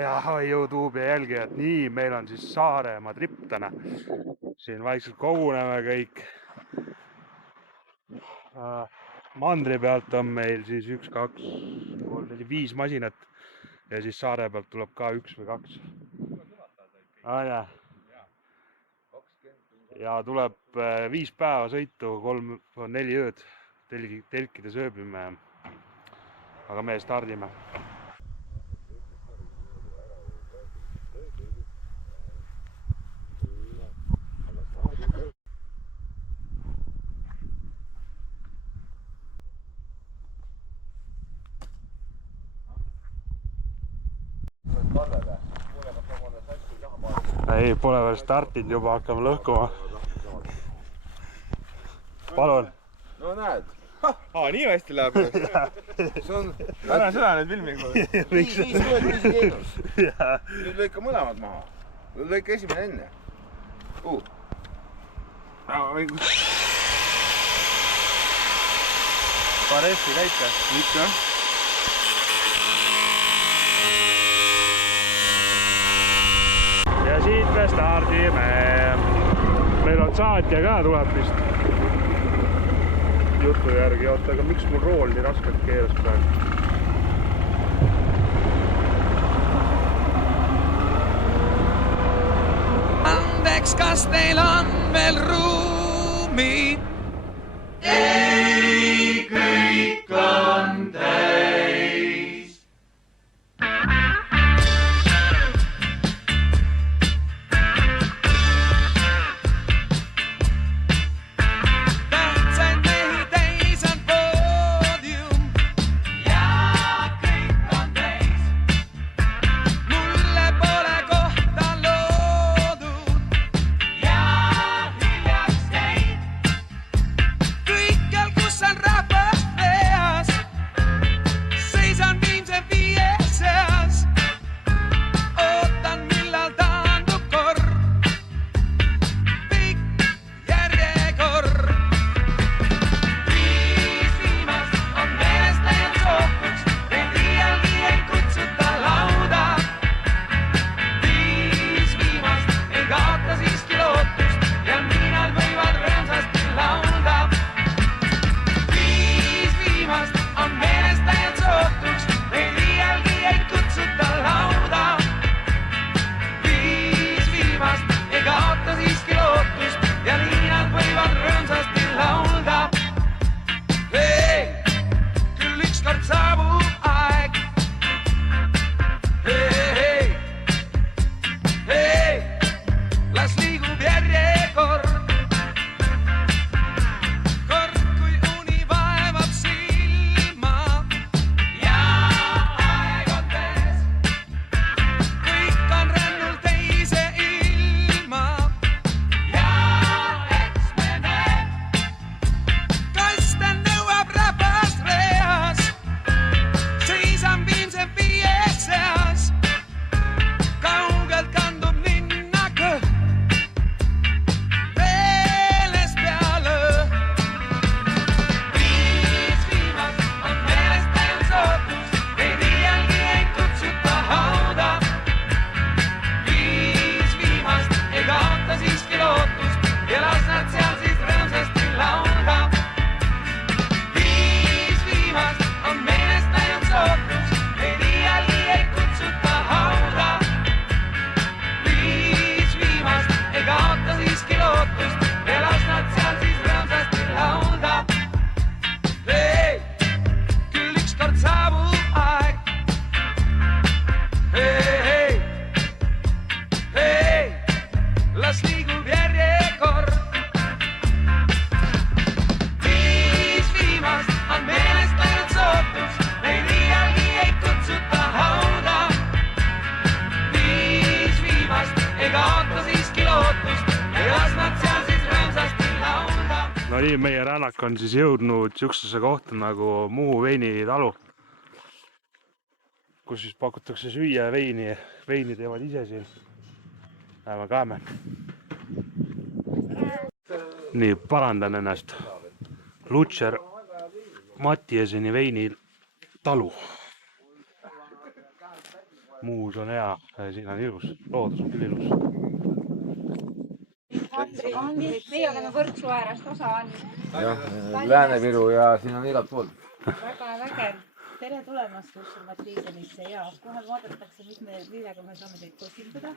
ja Youtube'i jälgijad, nii, meil on siis Saaremaa tripp täna. Siin vaikselt koguneme kõik. Mandri pealt on meil siis 1, 2, 3, 4, 5 masinat ja siis saare pealt tuleb ka 1 või 2. Ja tuleb 5 päeva sõitu, 3-4 ööd telkides ööbime. Aga me stardime. Ei, pole veel startinud, juba hakkame lõhkuma. Palun. No näed. Nii hästi läheb. Ära seda nüüd filmiga. Viis võet, 5 teenus. Nüüd lõika mõlemad maha. Lõika esimene enne. Paressi käite? Ikka. Ja siit me stardime. Meil on saatja ka tuleb vist jutu järgi. Oota, aga miks mul rool nii raskelt keeras praegu? Andeks, kas teil on veel ruumi? Ei, kõik on täis. Tähtsaid mehi täis on poodium ja kõik on täis. Mulle pole kohta loodud ja hiljaks käid. Kõikjal, kus on rahvast peas, seisan viimse 5 seas. Ootan, millal taandub kord, pikk järjekord. 5 viimast on meelest läinud sootuks, neid iialgi ei kutsuta lauda. 5 viimast ei kaota siiski lootust ja nii nad võivad rõõmsasti laulda. 5 viimast on meelest läinud sootuks, neid iialgi ei kutsuta lauda. 5 viimast ei kaota siiski lootust ja nii nad võivad rõõmsasti laulda. Hei, küll ükskord saabub aeg. Hei, hei, las liigub järjekord. Kord, kui uni vaevab silma ja aeg on käes. Kõik on rännul teise ilma ja eks me näe. Kaste nõuab rahvast reas, seisan viimse 5 seas. Kaugelt kandub linna kõht, meeles peale. 5 viimast on meelest läinud sootus, neid iialgi ei kutsuta hauda. 5 viimast ei kaota siiski lootust ja las nad seal siis rõõmsasti laulda. 5 viimast on meelest läinud sootus, neid iialgi ei kutsuta hauda. 5 viimast ei kaota siiski lootust ja las nad seal siis rõõmsasti laulda. Hei, küll ükskord saabub aeg. Hei, hei, las liigub järjekord. 5 viimast on meelest läinud sootus, neid iialgi ei kutsuta hauda. 5 viimast ei kaota siiski lootust ja las nad seal siis rõõmsasti laulda. No nii, meie rännak on siis jõudnud siuksesse kohta nagu Muhu veinitalu, kus siis pakutakse süüa ja veini. Veini teevad ise siin. Läheme käime. Nii, parandan ennast. Lutšer Mattiaseni veinitalu. muus on hea, siin on ilus, loodus on küll ilus. Meie oleme Võrksu äärest osa on. Jah, Lääne-Viru ja siin on igalt poolt. Väga vägev. Tere tulemast Ussumat Liigenisse ja kohal vaadatakse, millega me saame teid kosildada.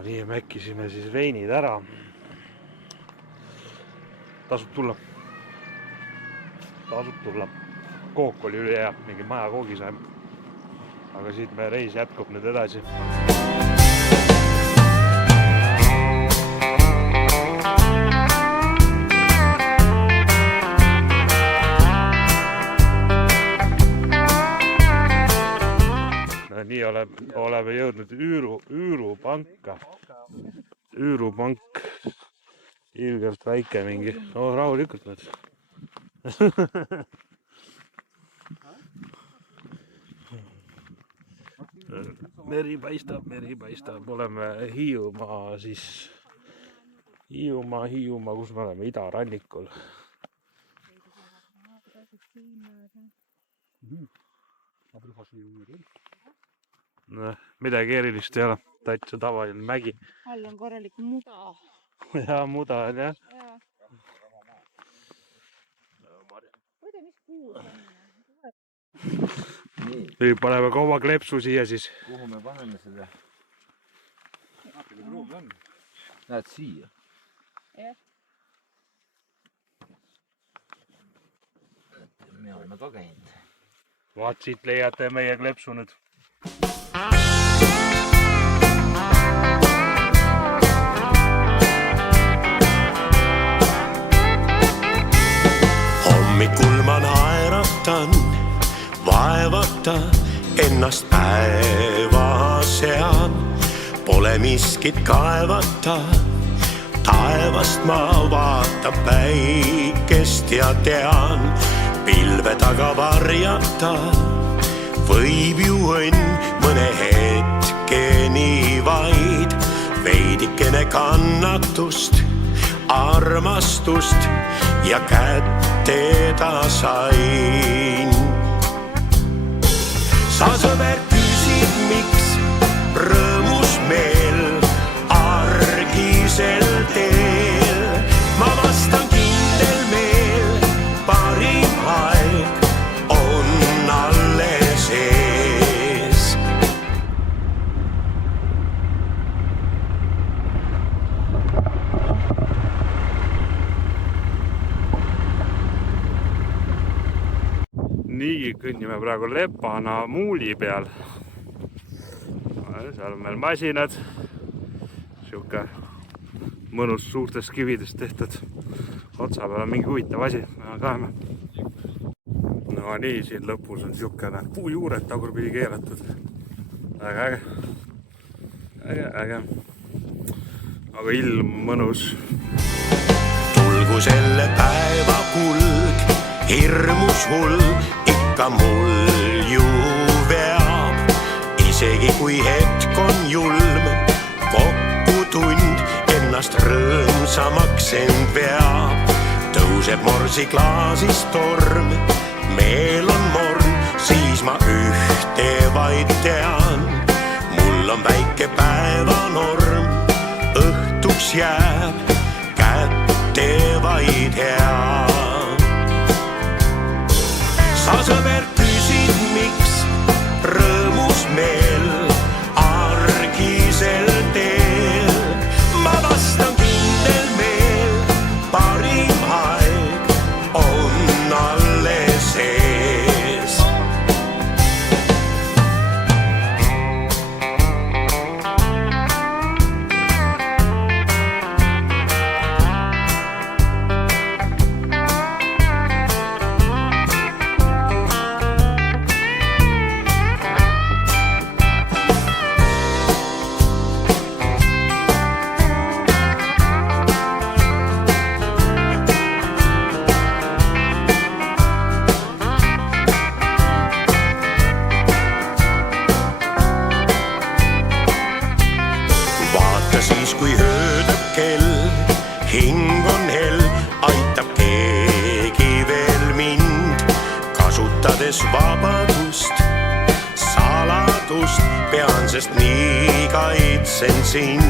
Nii mäkkisime siis veinid ära. Tasub tulla. Kook oli üli hea, mingi maja koogi saime. Aga siit meie reis jätkub nüüd edasi. Nii oleme jõudnud Üürupanka. Üürupank. Ilgelt väike mingi. Rahulikult nüüd. Meri paistab. Oleme Hiiumaa siis. Hiiumaa, kus me oleme? Idarannikul. Midagi erilist ei ole, täitsa tavaline mägi. All on korralik muda. Ja muda on jah. Võide, mis kuus on? Nüüd paneme ka oma klepsu siia siis. Kuhu me paneme selle? Näed siia? Jah. Me oleme ka käinud. Vaat siit leiate meie klepsu nüüd. Hommikul ma naeratan, vaevata ennast päeva sean. Pole miskit kaevata, taevast ma vaatan päikest ja tean. Pilve taga varjata võib ju õnn mõne hetkeni vaid. Veidikene kannatust, armastust ja kätte ta sain. Sa sõber küsid, miks rõõmus meel argisel teel. Ma vastan kindel meel, parim aeg on alles ees. Nii, kõnnime praegu Lepana muuli peal. Seal on meil masinad. Siuke mõnus suurtest kividest tehtud. Otsa peal on mingi huvitav asi. Läheme. No nii, siin lõpus on siukene puujuured tagurpidi keeratud. Väga äge. Aga ilm mõnus. Tulgu selle päeva kulg, hirmus hull, ikka mul ju veab. Isegi kui hetk on julm, kokku tund ennast rõõmsamaks end veab. Tõuseb morsi klaasist torm, meel on morn, siis ma ühte vaid tean. Mul on väike päevanorm, õhtuks jääb kätte vaid hea. Sa sõber küsid, miks rõõmus meel argisel teel. Ma vastan kindel meel, parim aeg on alles ees. Siis kui höödab kell, hing on hell, aitab keegi veel mind. igatsen sind,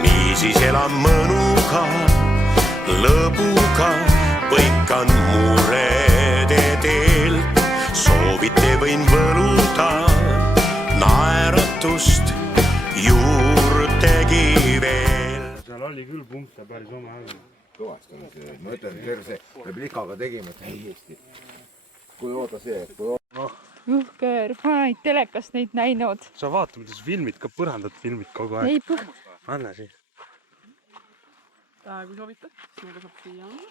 niisiis elan mõnuga, lõbuga, põikan murede teelt, soovite võin võluda, naeratust juurdegi veel. Seal oli küll punkte päris oma aega. Kõvasti on see, ma ütlen, terve see, me plikaga tegime täiesti. Kui oota see, Uhker, ma olen telekast neid näinud. Sa vaata, mida sa filmid, ka põrandat filmid kogu aeg. Ei põh. Anna siis. Kui soovite, siis muidu saab siia anda.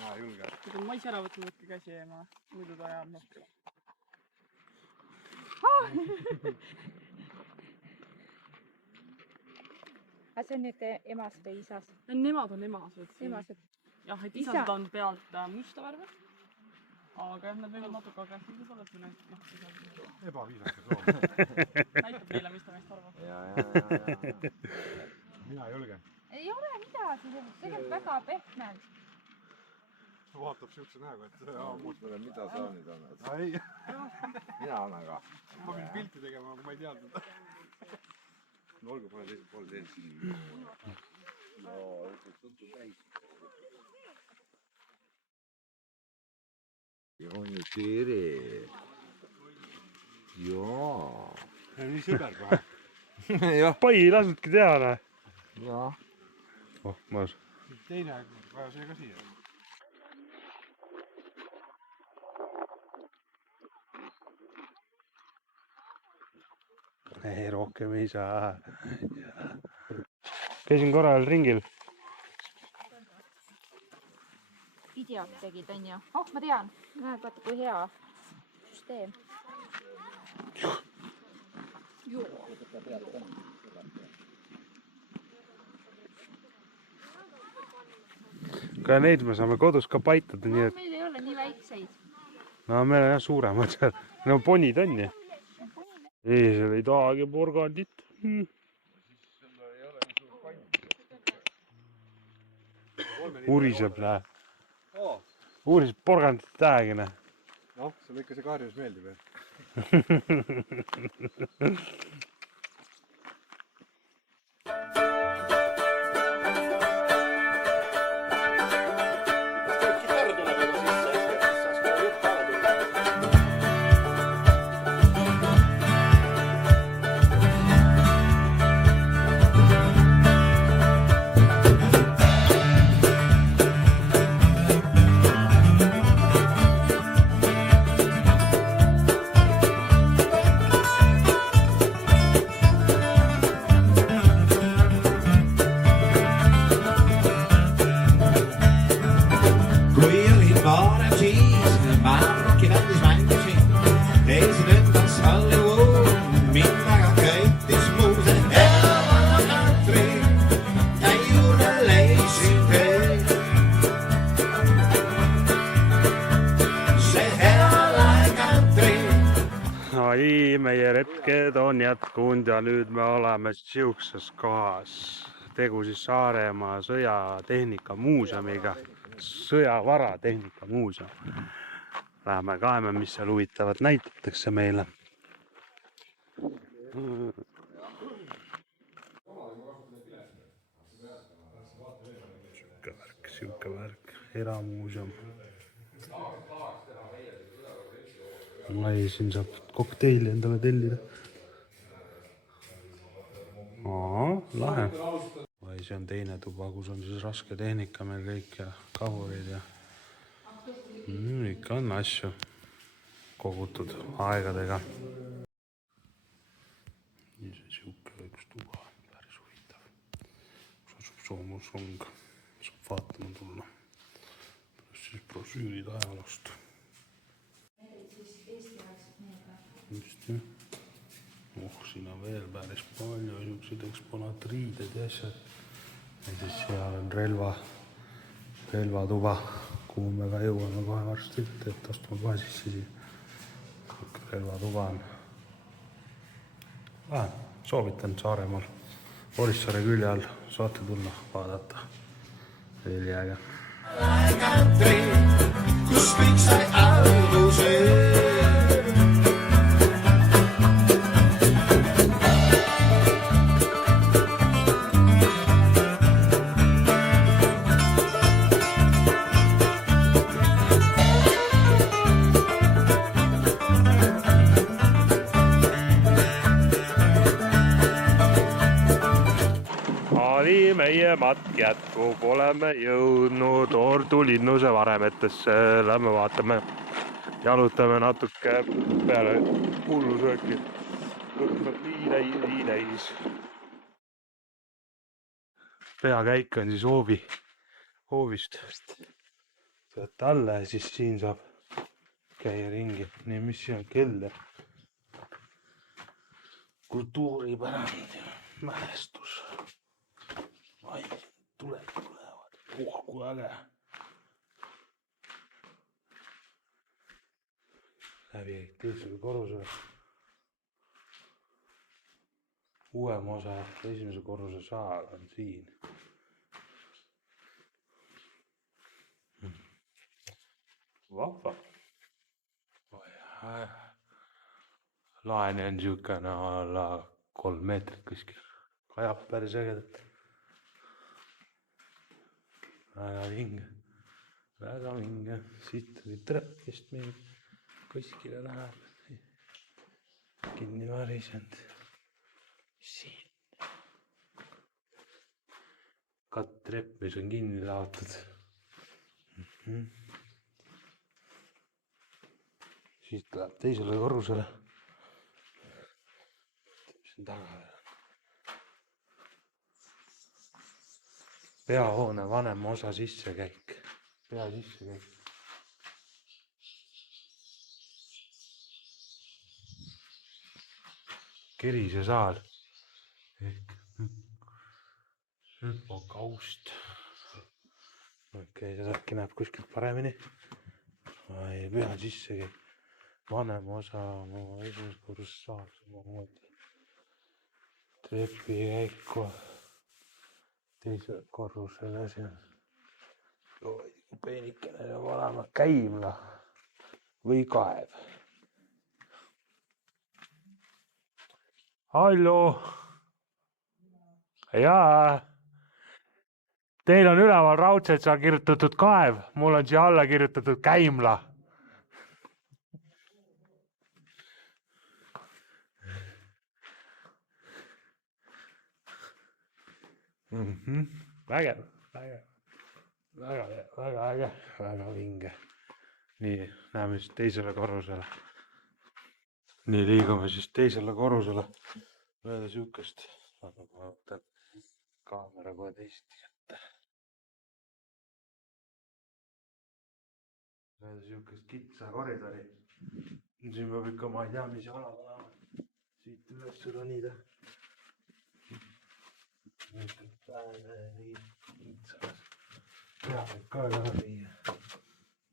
Jaa, julge. Kui on mais ära võtma, võtke käsi eema, muidu ta jääb nokku. Aga see on nüüd emas või isas? Nemad on emased. Emased. Jah, et isased on pealt musta värve. Aga jah, nad võivad natuke agressiivsed olla, et me näitab. Ebaviisakas loom. Näitab meile, mis ta meist arvab. Mina julge. Ei ole midagi, tegelikult väga pehmelt. Vaatab siukse näegu, et mida sa nüüd annad? Ei. Mina annan ka. Ma pidin pilti tegema, aga ma ei teadnud. Olgu, pole teisel pool teinud. On ju tere. Jaa. Nii sõber kohe. Jah. Pai ei lasnudki teha, näe. Jaa. Oh, maas. Teine vaja see ka siia. Ei, rohkem ei saa. Käisin korra veel ringil. Videot tegid, on ju? Oh, ma tean. Näed, vaata, kui hea süsteem. Ka neid me saame kodus ka paitada, nii et... Meil ei ole nii väikseid. No meil on jah suuremad seal. No ponid on ju. Ei, seal ei tahagi porgandit. Uriseb, näe. Uriseb porgandit tähegi, näe. Noh, sulle ikka see karjus meeldib, jah? Meie retked on jätkunud ja nüüd me oleme siukses kohas. Tegu siis Saaremaa sõjatehnika muuseumiga. Sõjavaratehnika muuseum. Läheme kaeme, mis seal huvitavat näitatakse meile. Siuke värk, eramuuseum. Ei, siin saab kokteili endale tellida. Lahe. Vai, see on teine tuba, kus on siis raske tehnika meil kõik ja kahurid ja ikka on asju kogutud aegadega. Nii see siuke üks tuba, päris huvitav. Kus asub soomusrong, saab vaatama tulla. Plus siis brosüürid ajaloost. Just jah. Siin on veel päris palju niisugused eksponaatriided ja asjad. Näiteks seal on relvatuba, kuhu me ka jõuame kohe varsti, et astuma kohe sisse siia. Relvatuba on. Soovitan Saaremaal. Orissaare külje all saate tulla vaadata. Veeliäge. Kus kõik sai alguse. no nii, meie matk jätkub, oleme jõudnud Ordu linnuse varemetesse, lähme vaatame, jalutame natuke peale hullusööki. Nii täis. Peakäik on siis hoovist sealt alla ja siis siin saab käia ringi. Nii, mis siin on? Keller. Kultuuripärand ja mälestus. Ai, tulevad. Kui äge. Läbi teisele korrusele. Uuem osa esimese korruse saal on siin. Vahva. Laeni on siukene alla 3 meetrit kuskil. Kajab päris ägedalt. Väga vinge. Siit oli trõpp vist meil kuskile läheb. Kinni varisend. Siin. Kattrepp, mis on kinni laotud. Siit läheb teisele korrusele. Mis on taga veel? Peahoone vanema osa sissekäik. Pea sissekäik. Kerise saal. Hüpokaust. Okei, sedaki näeb kuskilt paremini. Pea sissekäik. Vanema osa esimese korrus saal samamoodi. Trepikäiku teisele korrusele siin. Kui peenikene ja vanema käimla või kaev. Hallo. Jaa. Teil on üleval raudselt seal kirjutatud kaev. Mul on siia alla kirjutatud käimla. Vägev. Väga äge. Väga vinge. Nii, läheme siis teisele korrusele. Nii, liigume siis teisele korrusele. Mööda siukest. Ma võtan kaamera kohe teist kätte. Mööda siukest kitsa koridori. Siin peab ikka, ma ei tea, mis jalad olema. Siit üles ronida. Peab ka viia.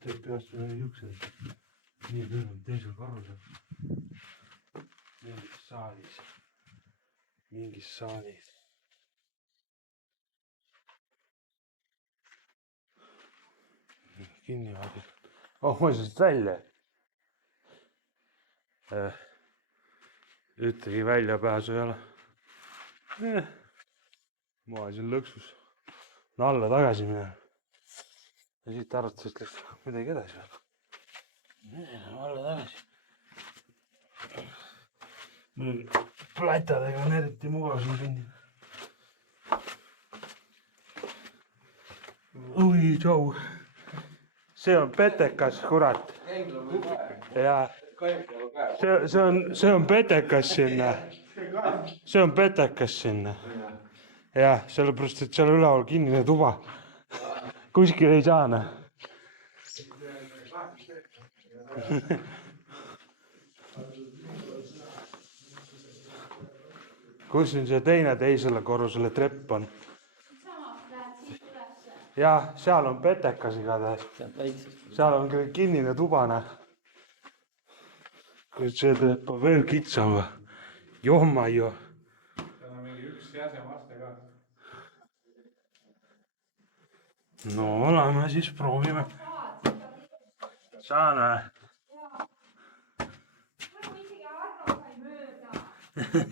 Teeb peast üle juuksed. Nii, nüüd on teisel korrusel. Mingis saalis. Kinni vaadib. Ma sest välja. Ühtegi väljapääsu ei ole. Ma siin lõksus. Alla tagasi minna. Ja siit arvates läks midagi edasi veel. Alla tagasi. Platadega on eriti mugav siin kõndida. Ui, tšau. See on petekas, kurat. Ja see on petekas sinna. See on petekas sinna. Jah, sellepärast, et seal üleval kinnine tuba. Kuskil ei saana. Kus on see teine teisele korrusele trepp on? Jah, seal on petekas igatahes. Seal on küll kinnine tubane. Kuid see trepp on veel kitsam. Jomma ju. Seal on mingi üks jäsemaste ka. No oleme siis, proovime. Saane.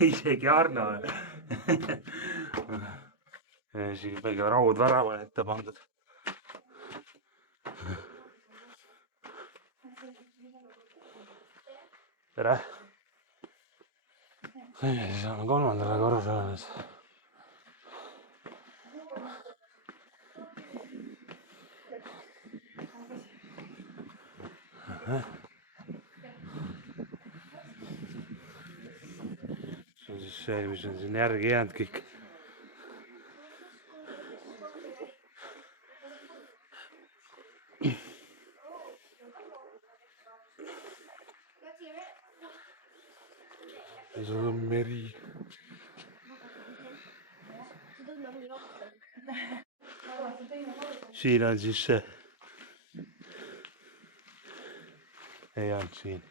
Isegi Arno. Isegi väike raudvärava ette pandud. Tere. Siis on kolmandale korrusele. see on siis see, mis on siin järgi jäänud kõik. ja seal on meri. siin on siis see. ei olnud siin.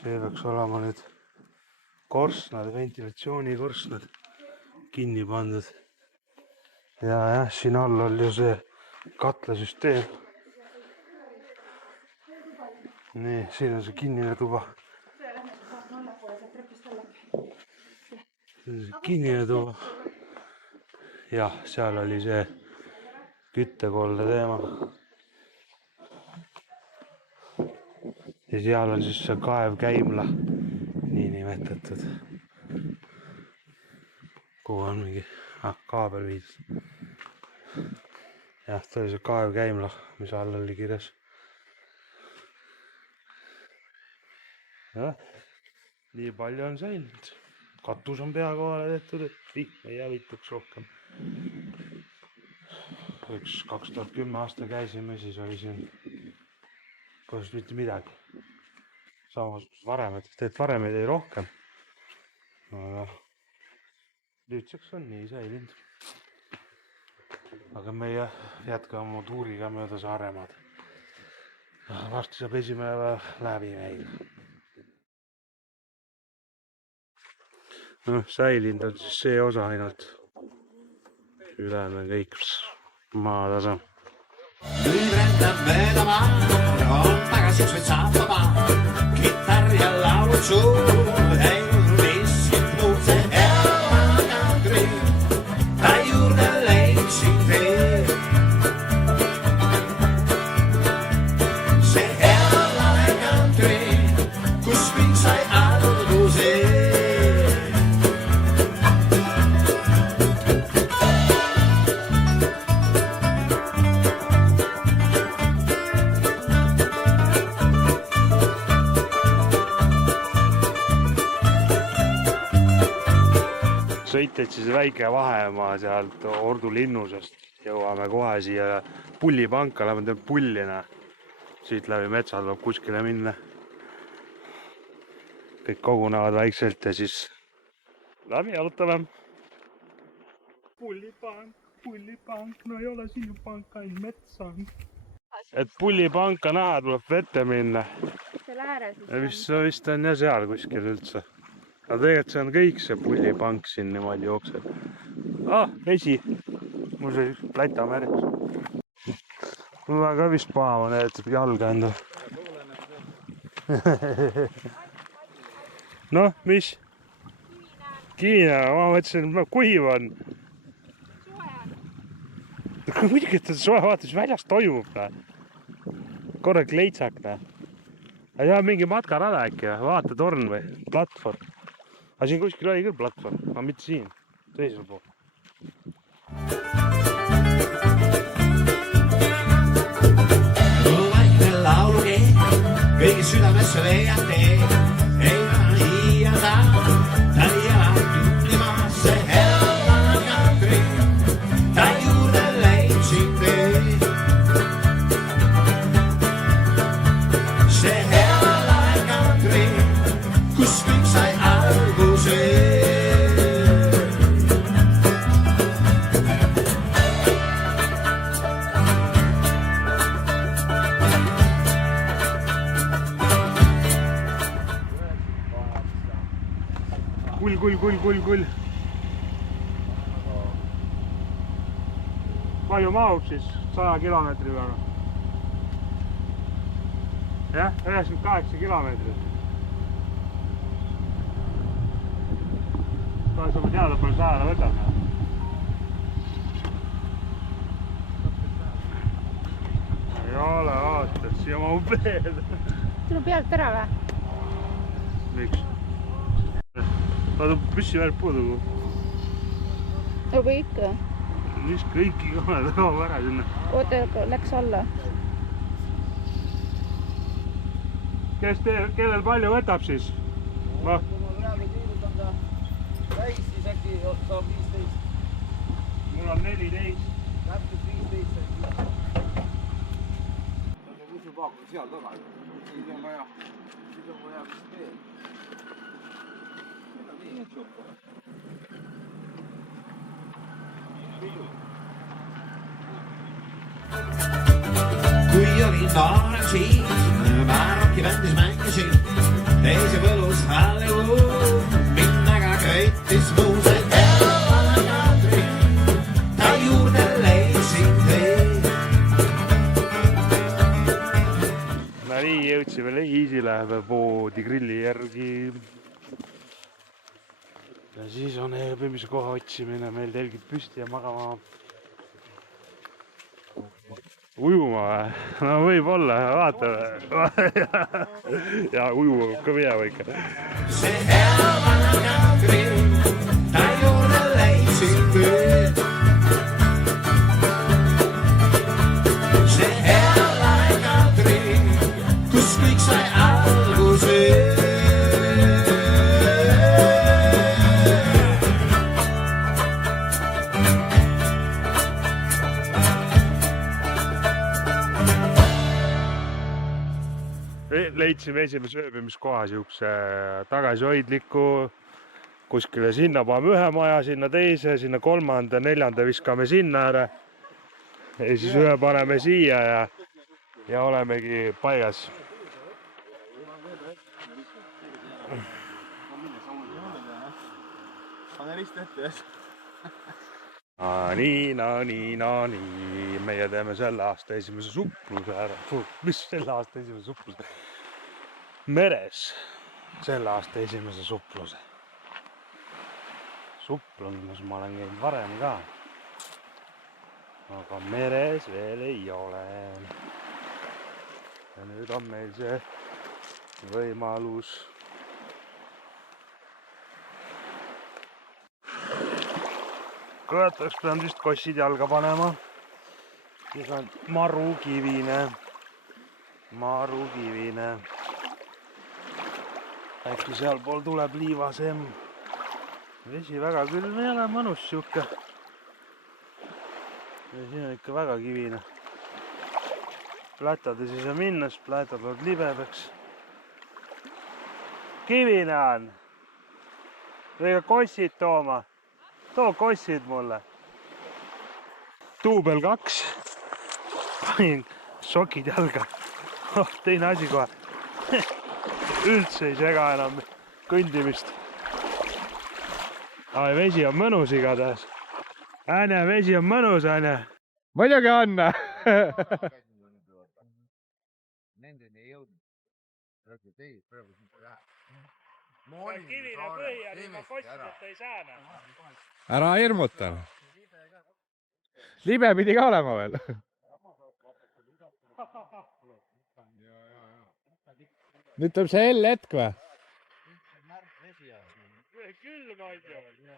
see peaks olema nüüd korstnad, ventilatsioonikorstnad kinni pandud. ja jah, siin all oli ju see katlasüsteem. nii, siin on see kinnine tuba. see on see kinnine tuba. jah, seal oli see küttekolde teema. ja seal on siis see kaevkäimla, niinimetatud. kuhu on mingi kaabel viidud. jah, ta oli see kaevkäimla, mis all oli kirjas. jah, nii palju on säilinud. katus on pea kohale tehtud, et vihm ei hävitaks rohkem. 2010 aastal käisime, siis oli siin põhimõtteliselt mitte midagi. samasugused varemed, tegelikult varemeid ei rohkem. aga nüüdseks on nii säilinud. aga meie jätkame oma tuuriga mööda Saaremaad. varsti saab esimene päev läbi meil. noh, säilinud on siis see osa ainult. ülejäänud on kõik maatasa. nüüd rändab mööda maad, on tagasi üks saapaba. Kitarr ja laulud suud, ei olnud miskit muud. See hea country, ta juurde leidsin tee. See hea country, kus kõik sai alguse. sõited siis väike vahemaa sealt Ordu linnusest. jõuame kohe siia pullipanka, läheme teeme pullina. siit läbi metsa tuleb kuskile minna. kõik kogunevad vaikselt ja siis läbi jalutame. pullipank, no ei ole siin ju pank, ainult metsa on. et pullipanka näha, tuleb vette minna. seal ääres vist on jah seal kuskil üldse. aga tegelikult see on kõik see pullipank siin niimoodi jookseb. vesi. mul see Läta meres. mul on ka vist paha, ma näitab jalga endale. noh, mis? Kiina, ma mõtlesin, et kuiv on. muidugi, et soe, vaata, mis väljas toimub. korra kleitsak. aga jah, mingi matkarada äkki, vaata torn või platvorm. aga siin kuskil oli küll platvorm, aga mitte siin, teisel pool. Laulukee, kõigi südamesse leiab tee. Ei ole iiada, ta ei ole ütlema, see hea country, ta juurde leidsin tee. See hea country, kus kõik sai alguse. Kull. palju mahub siis 100 kilomeetri peale? jah, 98 kilomeetrit. kas sa pead teada, palju 100-le võtab? ei ole, vaatad, siia mahub veel. tule pealt ära või? miks? vaata, püssivärk puudu. aga ikka. mis kõiki kahe tõob ära sinna. oota, läks alla. kellel palju võtab siis? Kui ma praegu tiirutan ta täis, siis äkki saab 15. Mul on 14. Täpselt 15 äkki. Kus me paakun seal taga? Siis on vaja vist veel. Kui olin noorem siis, ma rockibändis mängisin, teise võlus Hollywood, minnaga köitis muused. Kadri, ta juurde leidsin teed. No nii, jõudsime Leisi, läheme poodi grilli järgi. Ja siis on ööbimise koha otsimine, meil telgid püsti ja magama. Ujuma või? No võib-olla, vaatame. Ja ujuma ka minema ikka. See Elvana Kadri, ta juurde leidsin teed. See Elvana Kadri, kus kõik sai alguse. Leidsime esimese ööbimiskoha siukse tagasihoidliku, kuskile sinna paneme ühe maja, sinna teise, sinna kolmanda, neljanda viskame sinna ära. Ja siis ühe paneme siia ja olemegi paigas. Pane rist ette jah. Nii. Meie teeme selle aasta esimese supluse ära. Mis selle aasta esimese supluse? Meres selle aasta esimese supluse. Suplumas ma olen käinud varem ka. Aga meres veel ei ole. Ja nüüd on meil see võimalus. Kurat, oleks pidanud vist kossid jalga panema. Siis on marukivine. Äkki sealpool tuleb liivasem. Vesi väga külm ei ole, mõnus siuke. Ja siin on ikka väga kivine. Plätades ei saa minna, sest plätad on libedaks. Kivine on. Või ka kossid tooma. Too kossid mulle. Duubel 2. Panin sokid jalga. Teine asi kohe. Üldse ei sega enam kõndimist. Vesi on mõnus igatahes. Ääne, vesi on mõnus, ääne. muidugi on. Nendeni ei jõudnud. Kivine põhi on ilma kossideta ei saa. ära hirmuta. libe pidi ka olema veel. nüüd tuleb see L-hetk või? Külm on ju.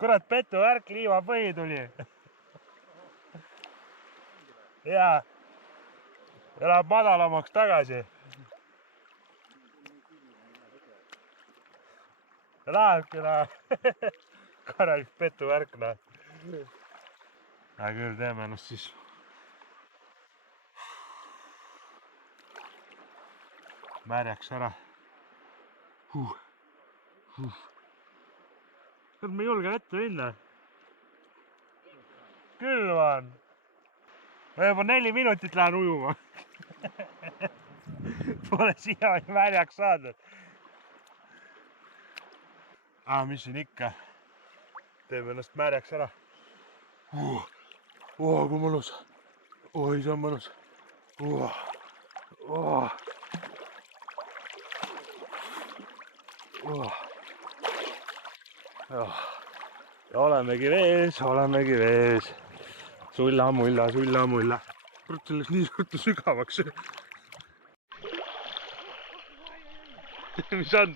Kurat, petu värk, liiva põhi tuli. Ja läheb madalamaks tagasi. Lähebki korralik petu värk. Aga küll teeme ennast siis. Märjaks ära. Ma ei julge ette minna. Külm on. Ma juba 4 minutit lähen ujuma. Pole siiamaani märjaks saanud. Mis siin ikka. Teeme ennast märjaks ära. Kui mõnus. Oi, see on mõnus. Ja olemegi vees. Sulla-mulla. Kurat, sellest nii suurt sügavaks. Mis on?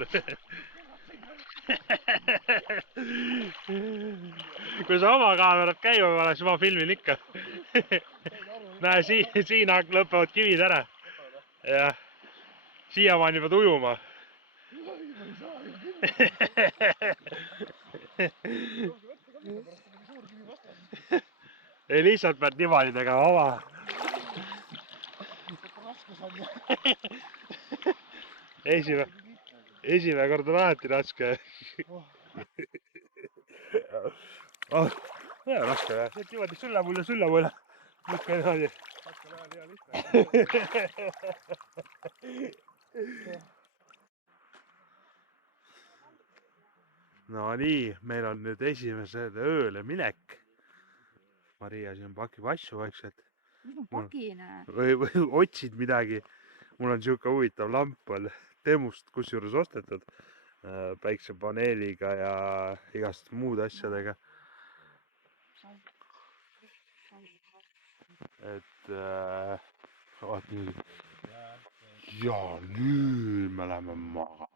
Kui sa oma kaamerat käima paned, siis ma filmin ikka. Näe, siin lõpevad kivid ära. jah, siiamaani pead ujuma. ei, lihtsalt pead niimoodi tegema oma. esimene kord on alati raske. raske jah, see niimoodi sülle-mulle. Mõtle niimoodi. no nii, meil on nüüd esimesele ööle minek. Maria siin pakib asju vaikselt. mis ma pakine? või otsid midagi. mul on siuke huvitav lamp on Temust kusjuures ostetud päiksepaneeliga ja igast muude asjadega. et vaat nüüd. ja nüüd me läheme magama.